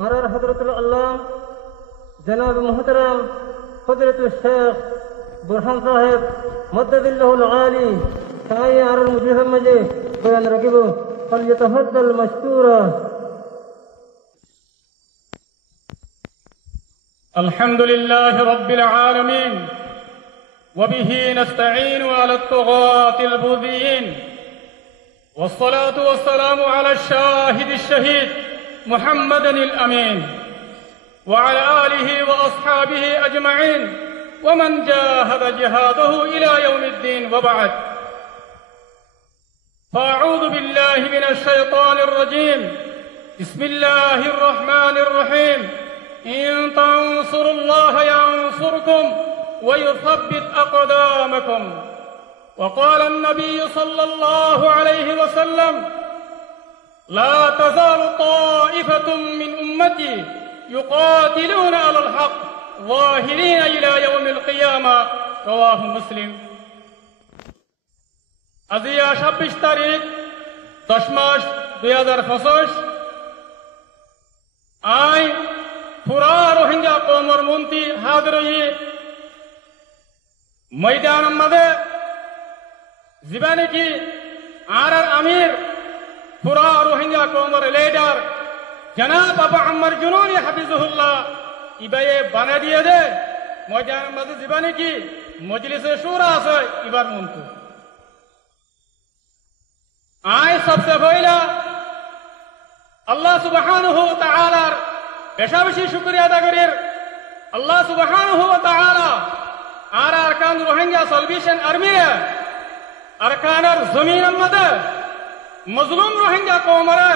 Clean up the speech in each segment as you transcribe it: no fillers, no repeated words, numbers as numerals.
আর হযরতুল আল্লাহ জনাব মুহতারাম হযরতুল শেখ বুরহান সাহেব মদ্দাদিল্লাহুল আলী সাই আর মুজিবের মাঝে বয়ান রাখিব ফালইতাফাদ্দাল মাশকুরা। الحمد لله رب العالمين وبه نستعين على الطغاة البغيين والصلاة والسلام على الشاهد الشهيد محمد الأمين وعلى آله وأصحابه أجمعين ومن جاهد جهاده إلى يوم الدين وبعد. فأعوذ بالله من الشيطان الرجيم. بسم الله الرحمن الرحيم. إن تنصروا الله ينصركم ويثبت أقدامكم. وقال النبي صلى الله عليه وسلم: لا تزال طائفة من أمتي يقاتلون على الحق ظاهرين إلى يوم القيامة. رواه مسلم. আজিয়া 26 তারিখ 10 মাস 2025 আই পুরা রোহিঙ্গা কওমর মন্ত্রী হাজির হয়ে ময়দান মাঝে জীবনে কি আর আমির পুরা রোহিঙ্গা কওমর লিডার জনাব আবু আম্মার জুনুনি হাফিজুল্লাহ ইবায়ে বানা দিয়ে দে ময়দান মাঝে জীবনে কি মজলিসে শুরা আছে ইবার মন্ত্রী আয় সবচেয়ে পয়লা আল্লাহ সুবহানাহু ওয়া তাআলার বেশি বেশি শুকরিয়া আদা করি। আল্লাহ সুবহানাহু ওয়া তাআলা আর আরকান রোহিঙ্গা সলভেশন আর্মি আরকানের জমিনের মধ্যে মজলুম রোহিঙ্গা কওমরে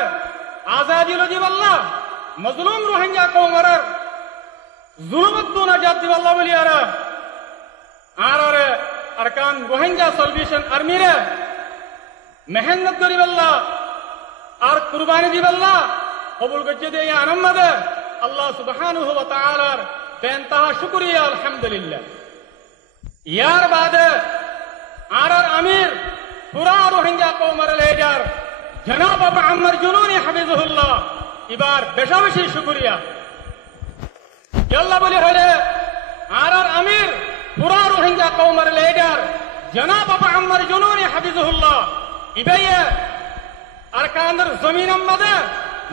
আজাদি লজিব আল্লাহ মজলুম রোহিঙ্গা কওমরের জুলুমত নাজাত দিব আল্লাহ বলি আর আরকান রোহিঙ্গা সলভেশন আর্মি রে মেহনত করিব আল্লাহ আর কুরবানি দিব আল্লাহ কবুল করতে দিয়ে আনন্দে আল্লাহ সুবহানাহু ওয়া তাআলার বেনতাহা শুকরিয়া আলহামদুলিল্লাহ। ইয়ার বাদে আর আমির পুরা রোহিঙ্গা কওমের লিডার জনাব আবু আম্মার জুনুনি হাফিজুল্লাহ এবার বেশি বেশি শুকরিয়া আল্লাহ বলে হলে আর আমির পুরা রোহিঙ্গা কওমের লিডার জনাব আবু আম্মার জুনুনি হাফিজুল্লাহ ইবাইয়ে আরকানের জমিনের মধ্যে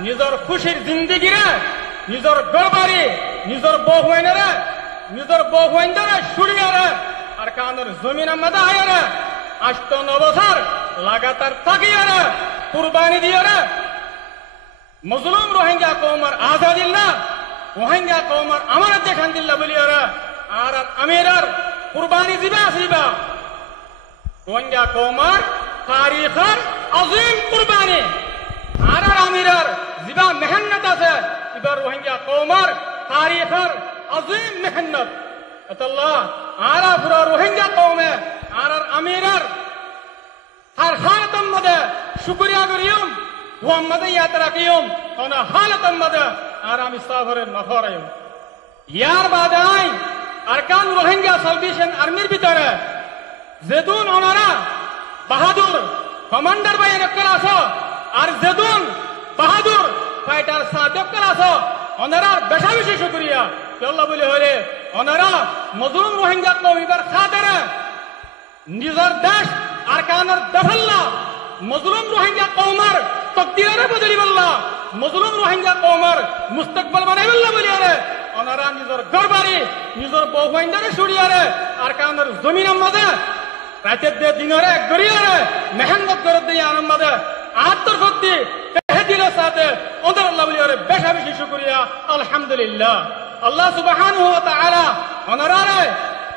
নিজের খুশির জিন্দিগিরে নিজের গড়বাড়ি নিজের বউয়াইনরে সুরিয়ারে আরকানের জমিনের মধ্যে আয়ারে 8-9 বছর লাগাতার থাকিয়ারে কুরবানি দিয়ারে মজলুম রোহিঙ্গা কওমের আজাদিল্লাহ রোহিঙ্গা কওমের আমানত দেখান দিল্লাহ বলিয়ারে আর আমিরার কুরবানি দিবা আসিবা রোহিঙ্গা কওমের তারিখের আজিম কুরবানি আর আমিরার জিবা মেহনত আছে এবার রোহিঙ্গা কওমের তারিখের আজিম মেহনত আল্লাহ আর পুরা রোহিঙ্গা কওমে আর আমিরার হর হালতের মধ্যে শুকরিয়া করিম মুহাম্মদ ইয়াত রাখিম কোন হালতের মধ্যে আর আমি সাবরের নফরাইম। ইয়ার বাদে আই আরকান রোহিঙ্গা সলভেশন আর্মির ভিতরে যেদুন ওনারা বাহাদুর কমান্ডার বাই নকল আসো আর যেদুন বাহাদুর ফাইটার সাদেক আসো ওনারা বেশি বেশি শুকরিয়া আল্লাহ বলে হলে ওনারা মজলুম রোহিঙ্গা কওমিবার খাতিরে নিজের দেশ আরকানের দফল্লা মজলুম রোহিঙ্গা কওমের তকদিরে বদলি বল্লা মজলুম রোহিঙ্গা কওমের মুস্তাকবাল বানাই বল্লা বলি আরে ওনারা নিজের ঘরবাড়ি নিজের বউয়াইনরে সুরিয়ারে আরকানের জমিনের মধ্যে রাতের দিয়ে দিনরে গড়িয়ারে মেহনত করে দিয়ে আনন্দে আত্মশক্তি তেহদিলের সাথে ওদের আল্লাহ বলি আরে বেশি বেশি শুকরিয়া আলহামদুলিল্লাহ। আল্লাহ সুবহানাহু ওয়া তাআলা ওনারে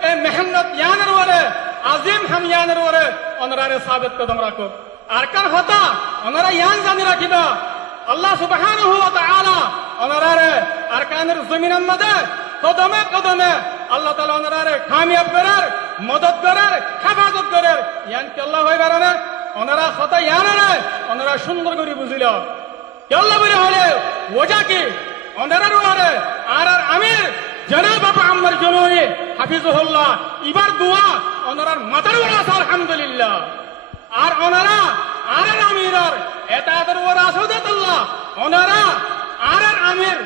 এই মেহনত ইয়ানের ওরে আজিম হাম ইয়ানের ওরে ওনারে সাবিত কদম রাখো আরকান হতা ওনারা ইয়ান জানি রাখিবা আল্লাহ সুবহানাহু ওয়া তাআলা ওনারে আরকানের জমিনের মধ্যে কদমে কদমে আল্লাহ তাআলা ওনারে কামিয়াব করার মদদ করার হেফাজত করার ইয়ান কি আল্লাহ হয় বারনে ওনারা হতা ইয়ানারে ওনারা সুন্দর করে বুঝিল আল্লাহ বলে হলে ওজা কি ওনারা ওরে আর আমির জনাব আবু আম্মার জুনুনি হাফিজুল্লাহ ইবার দোয়া ওনার মাথার উপর আছে আলহামদুলিল্লাহ আর ওনারা আর আমিরার এতাদের ওর আসদাত আল্লাহ ওনারা আর আমির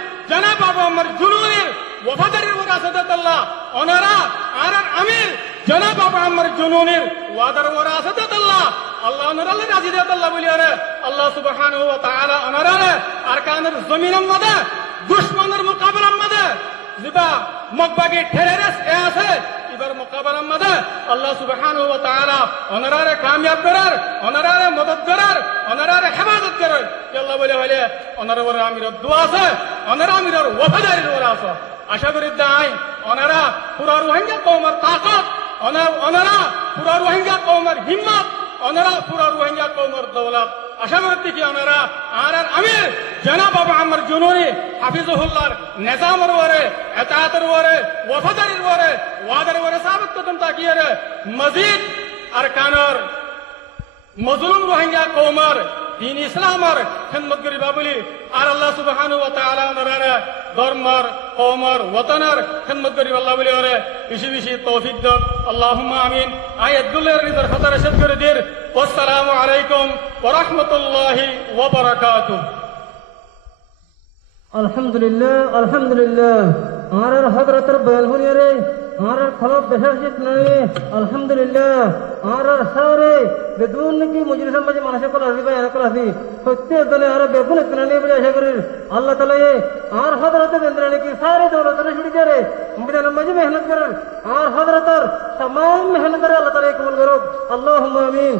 বাবা আমার জুনুনের ওয়াফাদারির ওরাসাত আল্লাহ ওনারা আর আমির জনাব বাবা আমার জুনুনের ওয়াদার ওরাসাত আল্লাহ আল্লাহ ওনারা রাজি দেত আল্লাহ বলি আরে আল্লাহ সুবহানাহু ওয়া তাআলা ওনারা আরকানের জমিনের মধ্যে দুশমনের মোকাবেলার মধ্যে যেটা মকবাগে ঠেরেরেস আছে এবার মোকাবেলার মধ্যে আল্লাহ সুবহানাহু ওয়া তাআলা ওনারা কামিয়াব করার ওনারা মদদ করার ওনারা হেফাজত করার আল্লাহ বলে হলে ওনারা বড় আমিরের দোয়া আছে ওনারা আমিরের ওয়াফাদারির ওরা আছে আশা করি দাই ওনারা পুরা রোহিঙ্গা কওমের তাকত ওনারা পুরা রোহিঙ্গা কওমের হিম্মত ওনারা পুরা রোহিঙ্গা কওমের দৌলত আশা করতে কি ওনারা আর আমির জনাব বাবা আমার জুনুনি হাফিজুল্লাহর নিজামের ওরে এতায়াতের ওরে ওয়াফাদারির ওরে ওয়াদার ওরে সাবিত কদম তাকিয়ে রে মজিদ আরকানের মজলুম রোহিঙ্গা কওমের দিন ইসলামের খিদমত করিবা বলি আর আল্লাহ সুবহানাহু ওয়া তাআলা ওনারা ধর্মের কওমের ওয়াতনের খিদমত করিবা আল্লাহ বলি ওরে বেশি বেশি তৌফিক দাও আল্লাহুম্মা আমিন আয়াতুল্লাহ রিজার খাতার শেষ করে দির আসসালামু আলাইকুম ওয়া রাহমাতুল্লাহি ওয়া বারাকাতুহু আলহামদুলিল্লাহ আলহামদুলিল্লাহ আর হযরতের বয়ান হলিয়ে রে আর খলব বেশিত নয় আলহামদুলিল্লাহ আর সারে বেদুন কি মজলিসের মাঝে মানুষ কল আসি ভাই কল আসি প্রত্যেক দলে আর বেগুন ইতনানি বলে আশা করি আল্লাহ তাআলা আর হযরত বেন্দ্রানি কি সারে দৌলতরে ছুটি করে বিদান মাঝে মেহনত করেন আর হযরতের तमाम मेहनत करे अल्लाह ताला कबूल करो अल्लाहुम्मा आमीन।